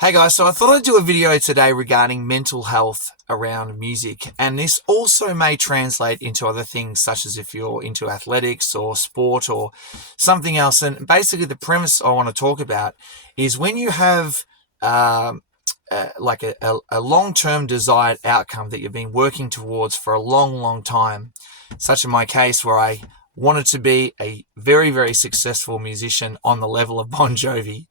Hey guys, so I thought I'd do a video today regarding mental health around music, and this also may translate into other things such as if you're into athletics or sport or something else. And basically the premise I want to talk about is when you have like a long-term desired outcome that you've been working towards for a long time, such in my case where I wanted to be a very, very successful musician on the level of Bon Jovi.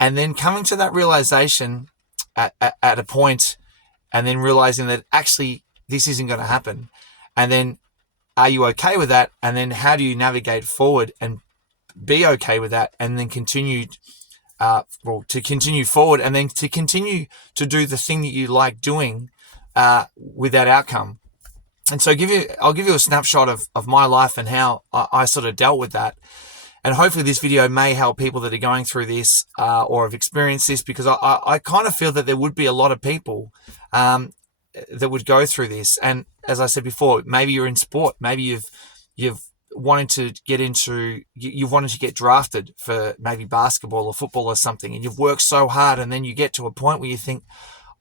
And then coming to that realization at a point, and then realizing that actually this isn't going to happen. And then are you okay with that? And then how do you navigate forward and be okay with that, and then continue to continue forward, and then to continue to do the thing that you like doing with that outcome. And so I'll give you a snapshot of my life and how I sort of dealt with that. And hopefully this video may help people that are going through this or have experienced this, because I kind of feel that there would be a lot of people that would go through this. And as I said before, maybe you're in sport, maybe you've wanted to get into, you've wanted to get drafted for maybe basketball or football or something, and you've worked so hard, and then you get to a point where you think,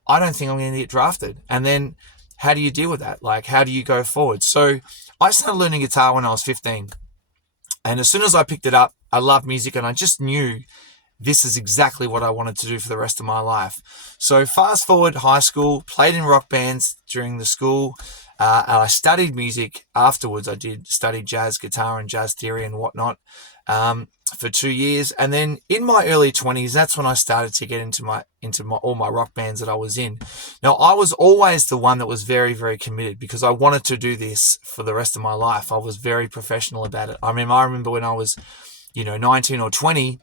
I don't think I'm going to get drafted. And then how do you deal with that? Like, how do you go forward? So I started learning guitar when I was 15. And as soon as I picked it up, I loved music, and I just knew this is exactly what I wanted to do for the rest of my life. So fast forward, high school, played in rock bands during the school, and I studied music afterwards. I did study jazz guitar and jazz theory and whatnot for 2 years. And then in my early 20s, that's when I started to get into all my rock bands that I was in. Now, I was always the one that was very, very committed, because I wanted to do this for the rest of my life. I was very professional about it. I remember when I was, 19 or 20,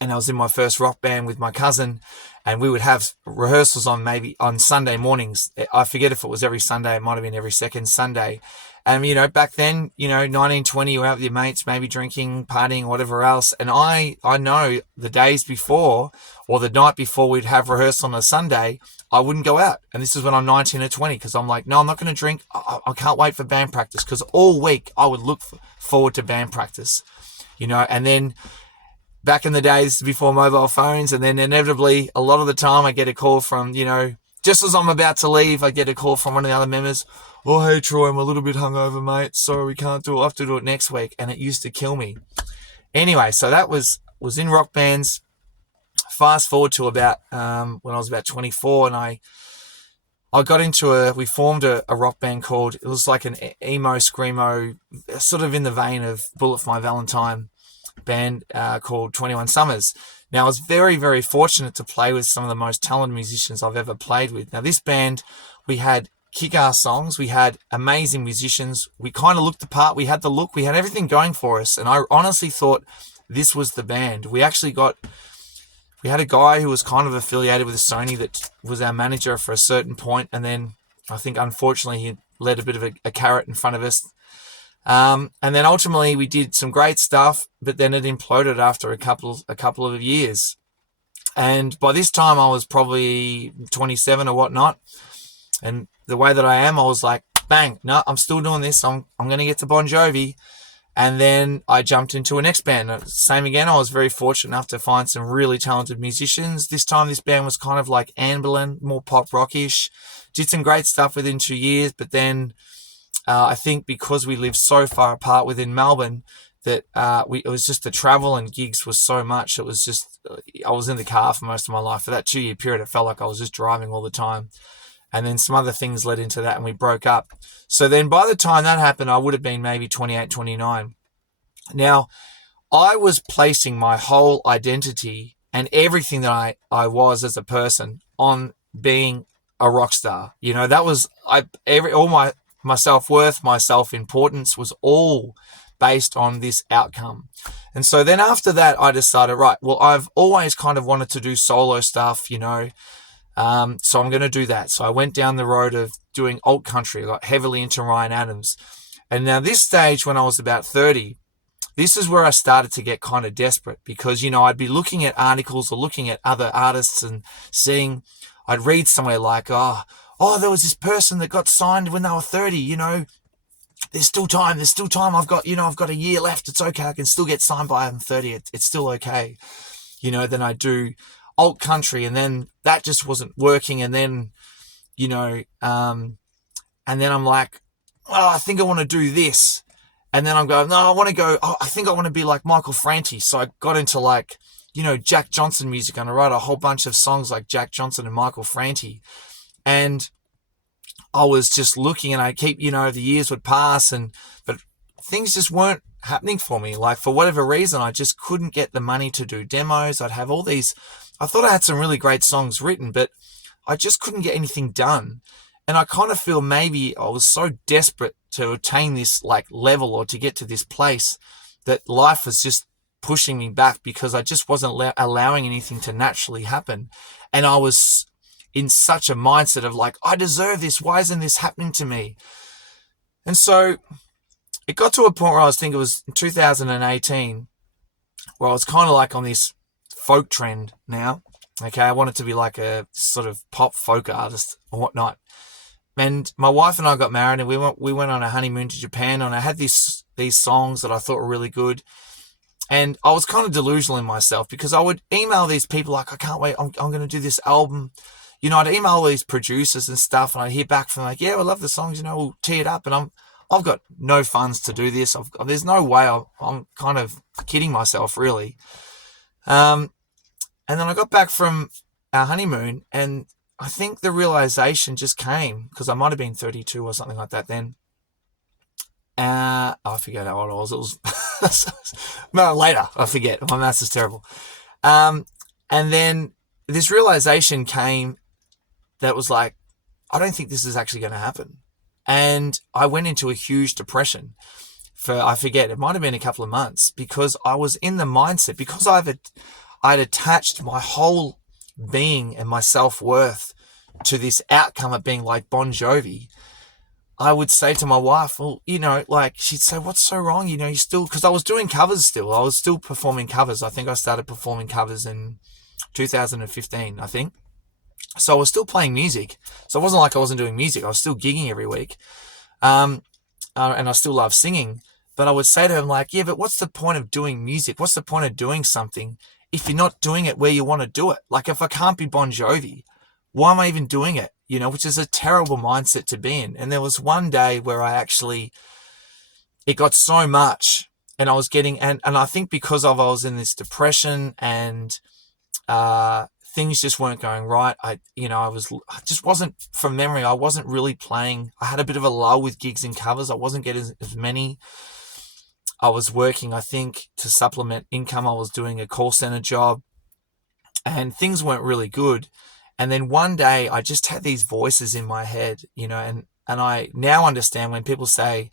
and I was in my first rock band with my cousin, and we would have rehearsals on Sunday mornings. I forget if it was every Sunday, it might have been every second Sunday. And, back then, 19, 20, you were out with your mates, maybe drinking, partying, whatever else. And I know the days before or the night before we'd have rehearsal on a Sunday, I wouldn't go out. And this is when I'm 19 or 20, because I'm like, no, I'm not going to drink. I can't wait for band practice, because all week I would look forward to band practice, and then back in the days before mobile phones, and then inevitably a lot of the time I get a call from, just as I'm about to leave, I get a call from one of the other members. Oh, hey, Troy, I'm a little bit hungover, mate. Sorry, we can't do it. I'll have to do it next week. And it used to kill me. Anyway, so that was in rock bands. Fast forward to about when I was about 24, and I got we formed a rock band called, it was like an emo, screamo, sort of in the vein of Bullet for My Valentine band called 21 Summers. Now, I was very, very fortunate to play with some of the most talented musicians I've ever played with. Now, this band, we had kick-ass songs, we had amazing musicians, we kind of looked the part, we had the look, we had everything going for us, and I honestly thought this was the band. We had a guy who was kind of affiliated with Sony that was our manager for a certain point, and then I think unfortunately he led a bit of a carrot in front of us. And then ultimately we did some great stuff, but then it imploded after a couple of years. And by this time I was probably 27 or whatnot. And the way that I am, I was like, bang, no, I'm still doing this. I'm going to get to Bon Jovi. And then I jumped into a next band. Same again, I was very fortunate enough to find some really talented musicians. This time this band was kind of like Anberlin, more pop rockish. Did some great stuff within 2 years, but then I think because we lived so far apart within Melbourne, that it was just the travel and gigs was so much. It was just, I was in the car for most of my life. For that 2 year period, it felt like I was just driving all the time. And then some other things led into that, and we broke up. So then by the time that happened, I would have been maybe 28, 29. Now, I was placing my whole identity and everything that I was as a person on being a rock star. That was, all my self-worth, my self-importance was all based on this outcome. And so then after that, I decided, right, well, I've always kind of wanted to do solo stuff, so I'm going to do that. So I went down the road of doing alt country, like heavily into Ryan Adams. And now this stage, when I was about 30, this is where I started to get kind of desperate, because, I'd be looking at articles or looking at other artists and I'd read somewhere like, oh, there was this person that got signed when they were 30, there's still time. I've got a year left. It's okay. I can still get signed by I'm 30. It's still okay. Then alt country, and then that just wasn't working. And then, and then I'm like, oh, I think I want to do this. And then I'm going, no, I think I want to be like Michael Franti. So I got into like, Jack Johnson music, and I wrote a whole bunch of songs like Jack Johnson and Michael Franti. And I was just looking, and I keep, the years would pass, but things just weren't happening for me. Like, for whatever reason, I just couldn't get the money to do demos. I'd have all these, I thought I had some really great songs written, but I just couldn't get anything done. And I kind of feel maybe I was so desperate to attain this like level, or to get to this place, that life was just pushing me back, because I just wasn't allowing anything to naturally happen. And I was in such a mindset of like, I deserve this. Why isn't this happening to me? And so it got to a point where I think it was in 2018, where I was kind of like on this folk trend now. Okay, I wanted to be like a sort of pop folk artist or whatnot. And my wife and I got married, and we went on a honeymoon to Japan, and I had these songs that I thought were really good. And I was kind of delusional in myself, because I would email these people like, I can't wait, I'm going to do this album. I'd email all these producers and stuff, and I'd hear back from like, yeah, I love the songs, we'll tee it up. And I've got no funds to do this. There's no way. I'm kind of kidding myself, really. And then I got back from our honeymoon, and I think the realization just came, because I might have been 32 or something like that then. I forget how old I was. It was no, later. I forget. My maths is terrible. And then this realization came that was like, I don't think this is actually going to happen. And I went into a huge depression for, I forget, it might have been a couple of months, because I was in the mindset, because I'd attached my whole being and my self-worth to this outcome of being like Bon Jovi. I would say to my wife, well, like, she'd say, what's so wrong? You still, because I was doing covers still. I was still performing covers. I think I started performing covers in 2015, I think. So I was still playing music. So it wasn't like I wasn't doing music. I was still gigging every week. And I still love singing. But I would say to him, like, yeah, but what's the point of doing music? What's the point of doing something if you're not doing it where you want to do it? Like, if I can't be Bon Jovi, why am I even doing it? Which is a terrible mindset to be in. And there was one day where it got so much, and I was getting, and I think because I was in this depression, and things just weren't going right. I just wasn't, from memory, I wasn't really playing. I had a bit of a lull with gigs and covers. I wasn't getting as many. I was working, I think, to supplement income. I was doing a call center job, and things weren't really good. And then one day I just had these voices in my head, and I now understand when people say,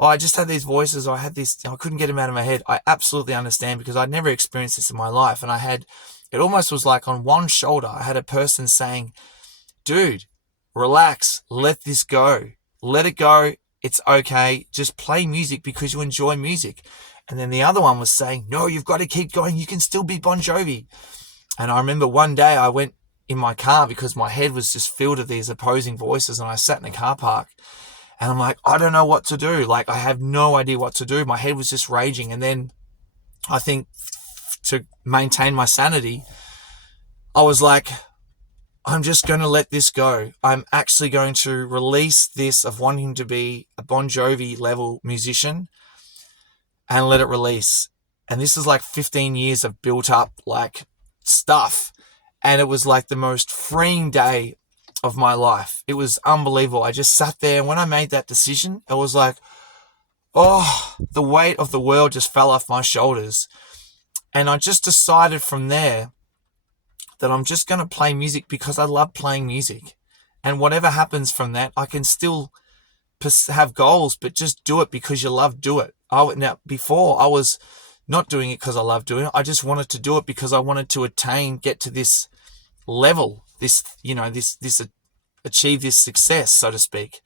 oh, I just had these voices, or I couldn't get them out of my head. I absolutely understand, because I'd never experienced this in my life. And it almost was like on one shoulder, I had a person saying, dude, relax, let this go, let it go. It's okay. Just play music because you enjoy music. And then the other one was saying, no, you've got to keep going. You can still be Bon Jovi. And I remember one day I went in my car, because my head was just filled with these opposing voices, and I sat in a car park, and I'm like, I don't know what to do. Like, I have no idea what to do. My head was just raging. And then I think to maintain my sanity, I was like, I'm just going to let this go. I'm actually going to release this of wanting to be a Bon Jovi level musician, and let it release. And this is like 15 years of built up like stuff. And it was like the most freeing day of my life. It was unbelievable. I just sat there, and when I made that decision, it was like, oh, the weight of the world just fell off my shoulders. And I just decided from there that I'm just going to play music because I love playing music. And whatever happens from that, I can still have goals, but just do it because you love do it. Now, before I was not doing it because I love doing it. I just wanted to do it because I wanted to get to this level, achieve this success, so to speak.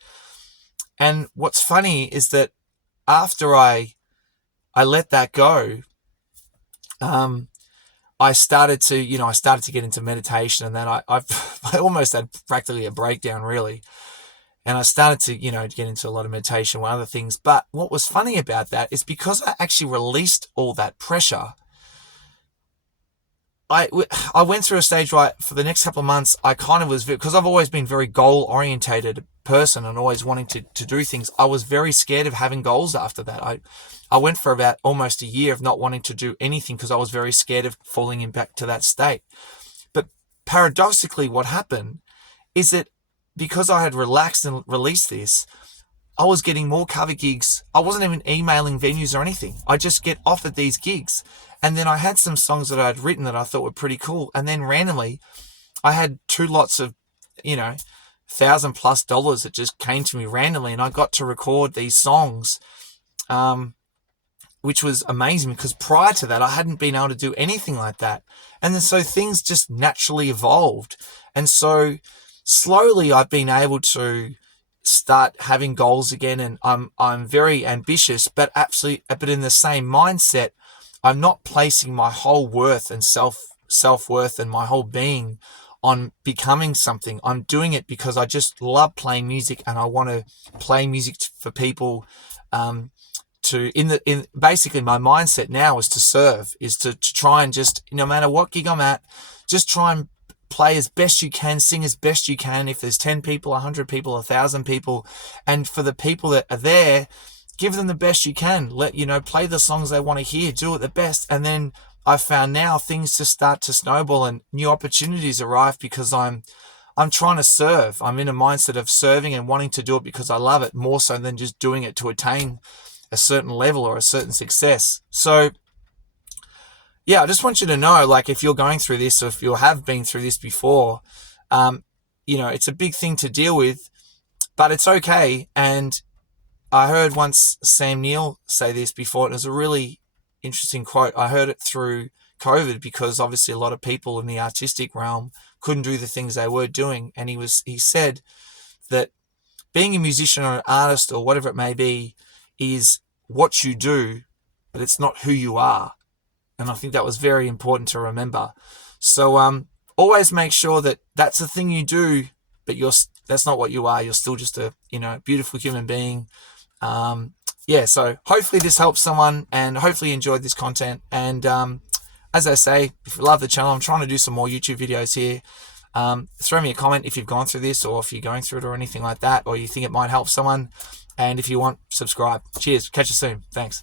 And what's funny is that after I let that go, I started to get into meditation, and then I almost had practically a breakdown, really. And I started to, get into a lot of meditation and other things. But what was funny about that is because I actually released all that pressure, I went through a stage where for the next couple of months, I kind of was, because I've always been very goal orientated person and always wanting to do things. I was very scared of having goals after that. I went for about almost a year of not wanting to do anything because I was very scared of falling in back to that state. But paradoxically, what happened is that because I had relaxed and released this, I was getting more cover gigs. I wasn't even emailing venues or anything. I just get offered these gigs. And then I had some songs that I'd written that I thought were pretty cool. And then randomly, I had 2 lots of, $1,000+ that just came to me randomly. And I got to record these songs, which was amazing because prior to that, I hadn't been able to do anything like that. And then so things just naturally evolved. And so slowly I've been able to start having goals again, and I'm very ambitious, but in the same mindset, I'm not placing my whole worth and self-worth and my whole being on becoming something. I'm doing it because I just love playing music, and I want to play music for people. Basically my mindset now is to serve, is to try and just, no matter what gig I'm at, just try and play as best you can, sing as best you can. If there's 10 people, 100 people, 1,000 people, and for the people that are there, give them the best you can. Play the songs they want to hear, do it the best. And then I found now things just start to snowball and new opportunities arrive because I'm trying to serve. I'm in a mindset of serving and wanting to do it because I love it more so than just doing it to attain a certain level or a certain success. So yeah, I just want you to know, like, if you're going through this or if you have been through this before, it's a big thing to deal with, but it's okay. And I heard once Sam Neill say this before, and it was a really interesting quote. I heard it through COVID because obviously a lot of people in the artistic realm couldn't do the things they were doing. And he said that being a musician or an artist or whatever it may be is what you do, but it's not who you are. And I think that was very important to remember. So always make sure that that's the thing you do, but that's not what you are. You're still just a beautiful human being. So hopefully this helps someone, and hopefully you enjoyed this content. And as I say, if you love the channel, I'm trying to do some more YouTube videos here. Throw me a comment if you've gone through this, or if you're going through it or anything like that, or you think it might help someone. And if you want, subscribe. Cheers. Catch you soon. Thanks.